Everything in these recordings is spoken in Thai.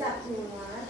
下公园。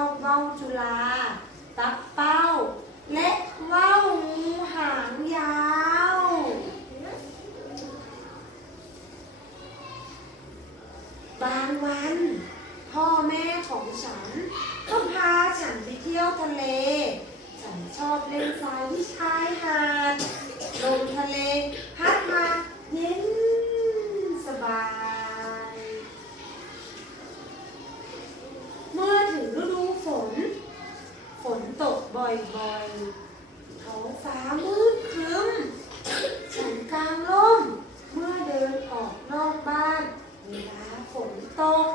อบเว้าจุลาตักเป้า และเว้าวงูหางยาว บางวัน พ่อแม่ของฉันก็พาฉันไปเที่ยวทะเล ฉันชอบเล่นทรายที่ชายหาดลมทะเล พัดมาเย็นสบาย บ่อยๆท้องฟ้ามืดครึ้มฉันกลางร่ม เมื่อเดินออกนอกบ้านเวลาฝนตก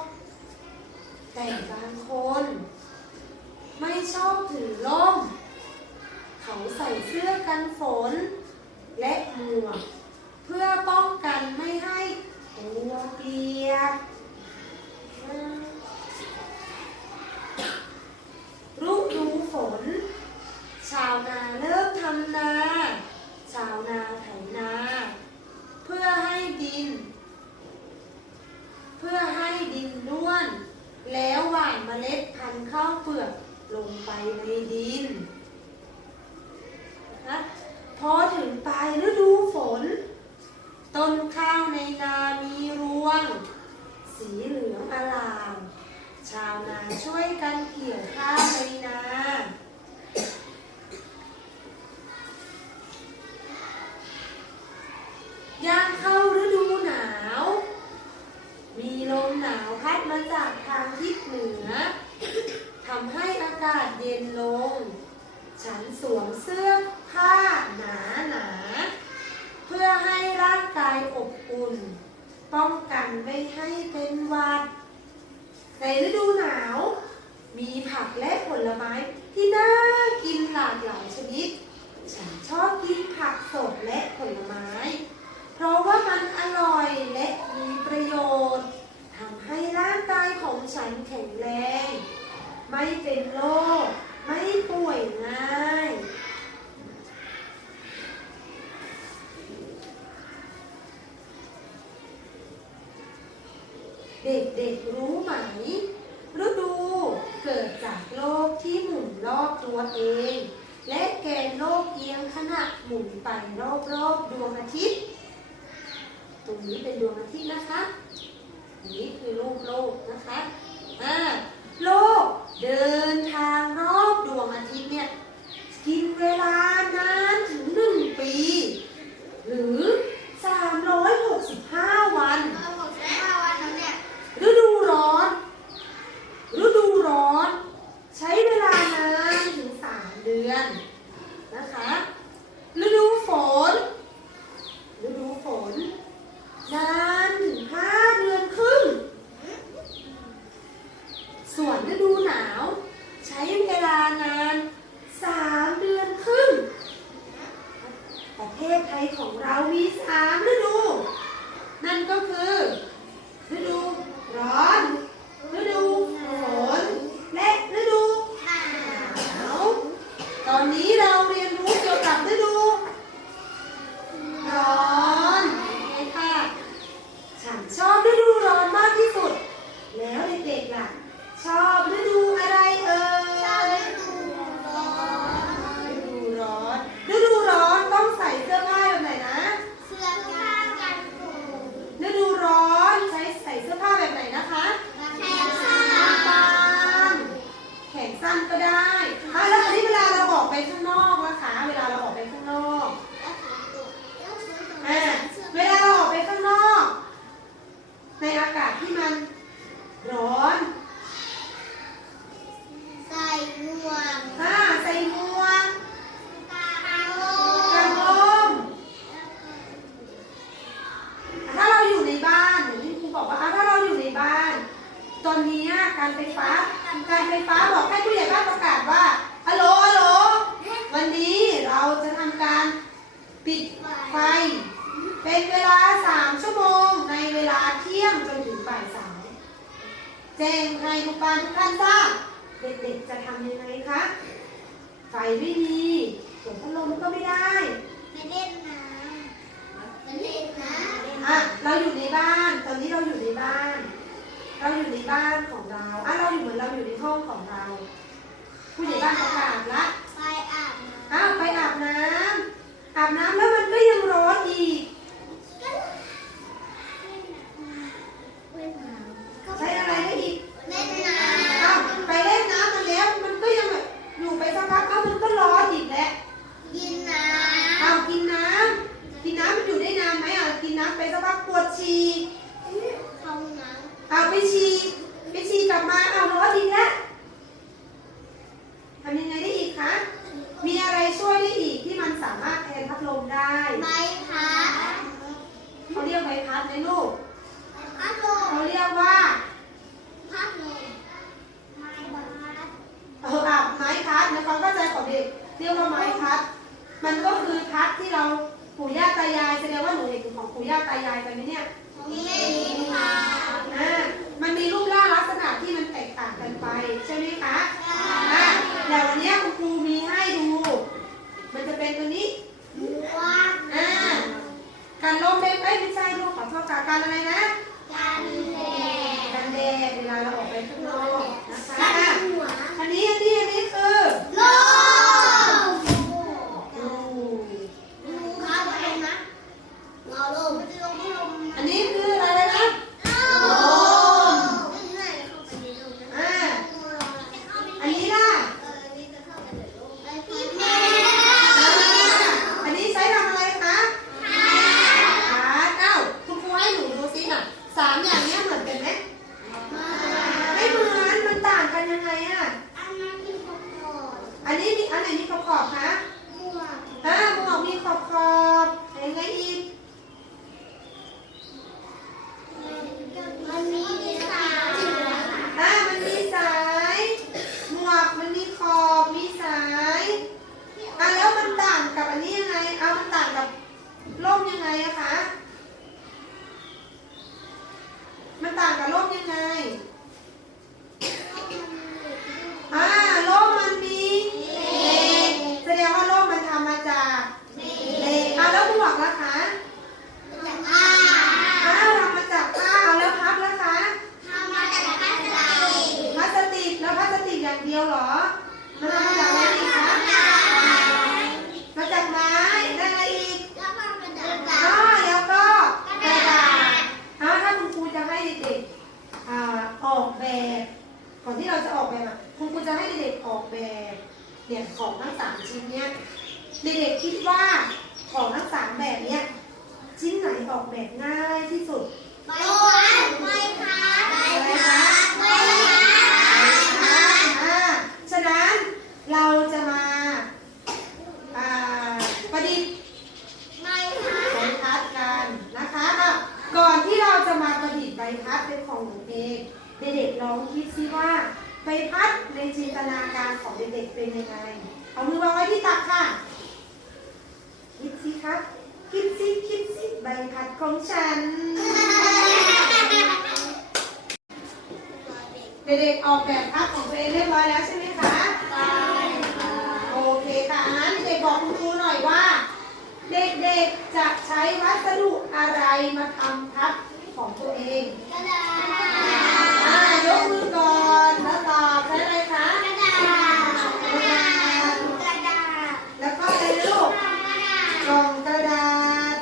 แต่บางคน ไม่ชอบถือร่ม เขาใส่เสื้อกันฝน และหมวก เพื่อป้องกันไม่ให้ตัวเปียก Calvin. ขณะหมุนไปรอบๆดวงอาทิตย์ ตรงนี้เป็นดวงอาทิตย์นะคะอันนี้คือรูปโลกนะคะอ่าโลกเดินทางรอบดวงอาทิตย์เนี่ยกินเวลานานถึงหนึ่งปี หรือ 365 วัน 365 วันนั้นเนี่ยฤดูร้อนฤดูร้อน ใช้เวลานานถึง 3 เดือนนะคะ Loulou. God. เวลา 3 ชั่วโมง ในเวลาเที่ยงจนถึงบ่ายสามแจ้งใครผู้ปานทุกท่านทราบเด็กๆจะทำยังไงคะ ไฟไม่ดีส่งดพัดลมก็ไม่ได้ไม่เล่นนะไม่เล่นนะอะเราอยู่ในบ้าน ตอนนี้เราอยู่ในบ้าน เราอยู่ในบ้านของเราอะเราอยู่เหมือนเราอยู่ในห้องของเราผู้ใหญ่บ้านประกาศละไปอาบน้ำอ้าวไปอาบน้ำอาบน้ำแล้วมันก็ยังร้อนอีก ก่อนที่เราจะออกแบบอะคุณครูจะให้เด็กๆออกแบบเนี่ยของทั้งสามชิ้นเนี้ยเด็กๆคิดว่าของทั้งสามแบบเนี้ยชิ้นไหนออกแบบง่ายที่สุดใบพัดใบพัดใบพัดใบพัดอ่าฉะนั้นเราจะมาอ่าประดิษฐ์ใบพัดใบพัดกันนะคะอะก่อนที่เราจะมาประดิษฐ์ใบพัดเป็นของหนูเอง เด็กๆลองคิดซิว่าใบพัดในจินตนาการของเด็กๆเป็นยังไง เอามือวางไว้ที่ตักค่ะ คิดสิครับคิดสิคิดสิใบพัดของฉัน เด็กๆออกแบบพัดของตัวเองเรียบร้อยแล้วใช่ไหมคะโอเคค่ะงั้นเด็กบอกคุณครูหน่อยว่า เด็กๆจะใช้วัสดุอะไรมาทำพัดของตัวเองกระดาษ ยกมือก่อนแล้วตอบใช้อะไรคะ กระดาษกระดาษกระดาษ แล้วก็อะไรนะลูก กล่องกระดาษ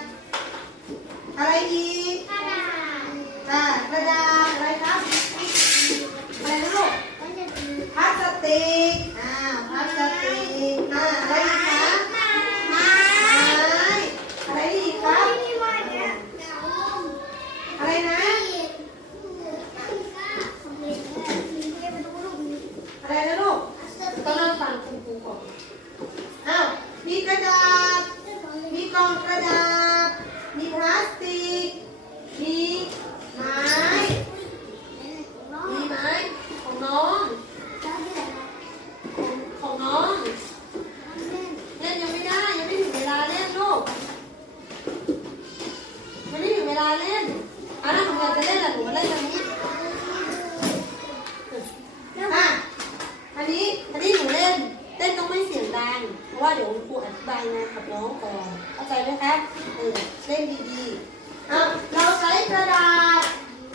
อะไรอีก กระดาษ อ่ากระดาษอะไรครับอะไรนะลูก ก็จะเป็น พลาสติก อ่า พลาสติก อ่า อะไรอีกคะ ไม้ ไม้อะไรอีกครับ ที่ว่าเนี่ยเดี๋ยว อะไรนะ อะไรนะลูก ต้องนั่งฟังคุณครูก่อน อ้าว มีกระดาษ มีกล่องกระดาษ มีพลาสติก มีไม้ มีไม้ของน้อง ของของน้อง เล่นยังไม่ได้ ยังไม่ถึงเวลาเล่นลูกยังไม่ถึงเวลาเล่นอะถ้าหนูอยากจะเล่นอะหนูมาเล่นตรงนี้อะอันนี้ อันนี้หนูเล่น เล่นต้องไม่เสียงดัง เพราะ ว่าเดี๋ยวครูอธิบายงานกับน้องก่อนเข้าใจไหมคะเออเล่นดีๆอะเราใช้กระดาษ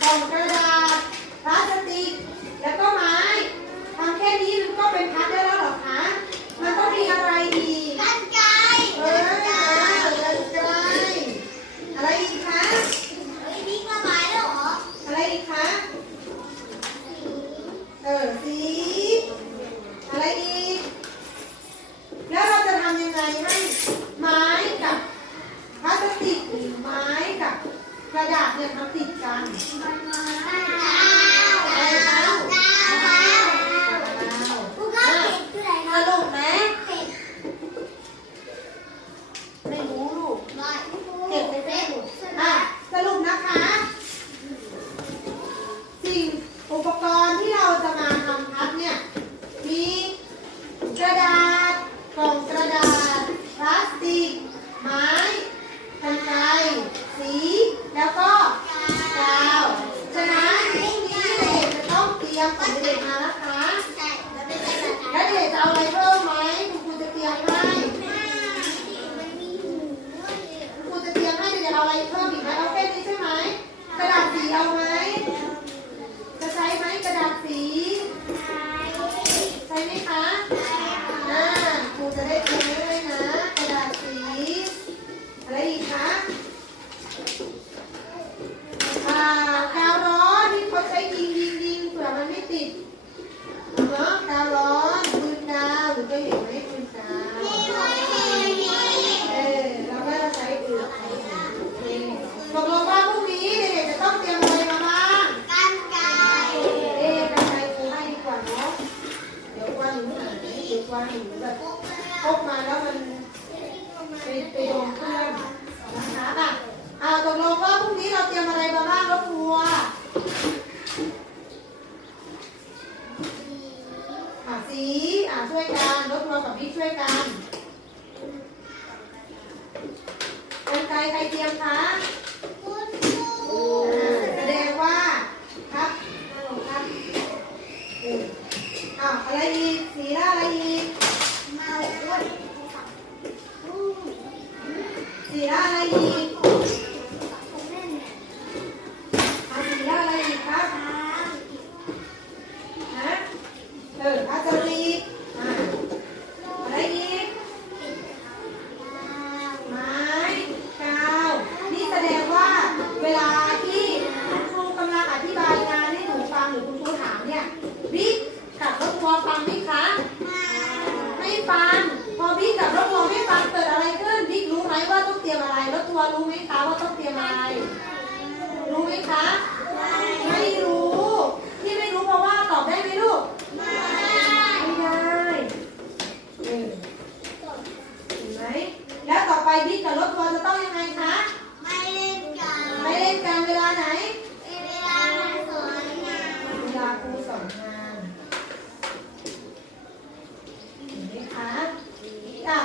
กล่องกระดาษ พลาสติก แล้วก็ไม้ทำแค่นี้มันก็เป็นพัดได้แล้วเหรอคะ มันต้องมีอะไรอีก กันไกร เออกันไกลอะไรอีกคะ เฮ้ยนี่ก็ไม้แล้วเหรอ อะไรอีกคะ เออสี อะไรอีก แล้วเราจะทำยังไงให้ไม้กับพลาสติกหรือไม้กับกระดาษ เนี่ยทำติดกัน อะไรคะ ดาวกูก็เห็นคืออะไร สรุปไหม เห็น ไม่รู้ลูก บอย เก็บในเฟซบุ๊กอะสรุปนะคะ สิ่งอุปกรณ์ที่เราจะมาทำพัดเนี่ย มีกระดาษ กล่องกระดาษ พลาสติก ไม้กรรไกรสี แล้วก็กาว ฉะนั้นพรุ่งนี้เด็กจะต้องเตรียมของเด็กมานะคะ ใช่แล้วเป็นอะไร แล้วเด็กจะเอาอะไรเพิ่มไหมคุณครูจะเตรียมให้ มันมีหูด้วย คุณครูจะเตรียมให้เด็กจะเอาอะไรเพิ่มอีกไหมเอาแค่นี้ใช่ไหม กระดาษสีเอาไหม จะใช้ไหมกระดาษสี ใช่ไหมคะ อ่าครูจะได้เตรียมไว้เลยนะ กระดาษสี อะไรอีกคะ อ่ากาวร้อนที่เขาใช้ยิงยิงยิงเผื่อมันไม่ติดเนาะกาวร้อนปืนกาวหรือเคยเห็นไหมปืนกาว เออเราก็จะใช้ปืนกาวโอเคตกลงว่าพรุ่งนี้เด็กๆจะต้องเตรียมอะไรมาบ้าง กันไกร เอ๊ะกันไกรครูให้ดีกว่าเนาะ เดี๋ยวว่าหนูหายเดี๋ยวว่าหนูแบบพกมาแล้วมัน ไปไปโดนเครื่องนะคะอะอ่าตกลงว่าพรุ่งนี้เราเตรียมอะไรมาบ้างรถทัวร์อะสีอะช่วยกันรถทัวร์กับพี่ช่วยกันกันไกรใครเตรียมคะคุณครูอ่าแสดงว่าครับฮัลโหลครับอออะอะไรอีกสีละอะไรอีก มาอ้วน สีละ รู้ไหมคะว่าต้องเตรียมอะไร รู้ไหมคะ ไม่รู้ ที่ไม่รู้เพราะว่าตอบได้ไหมลูก ไม่ได้เออเห็นไหม แล้วต่อไปบิ๊กกับรถทัวร์จะต้องยังไงคะ ไม่เล่นกัน ไม่เล่นกันเวลาไหน เวลาสอนงานเวลาครูสอนงานเห็นไหมคะอะ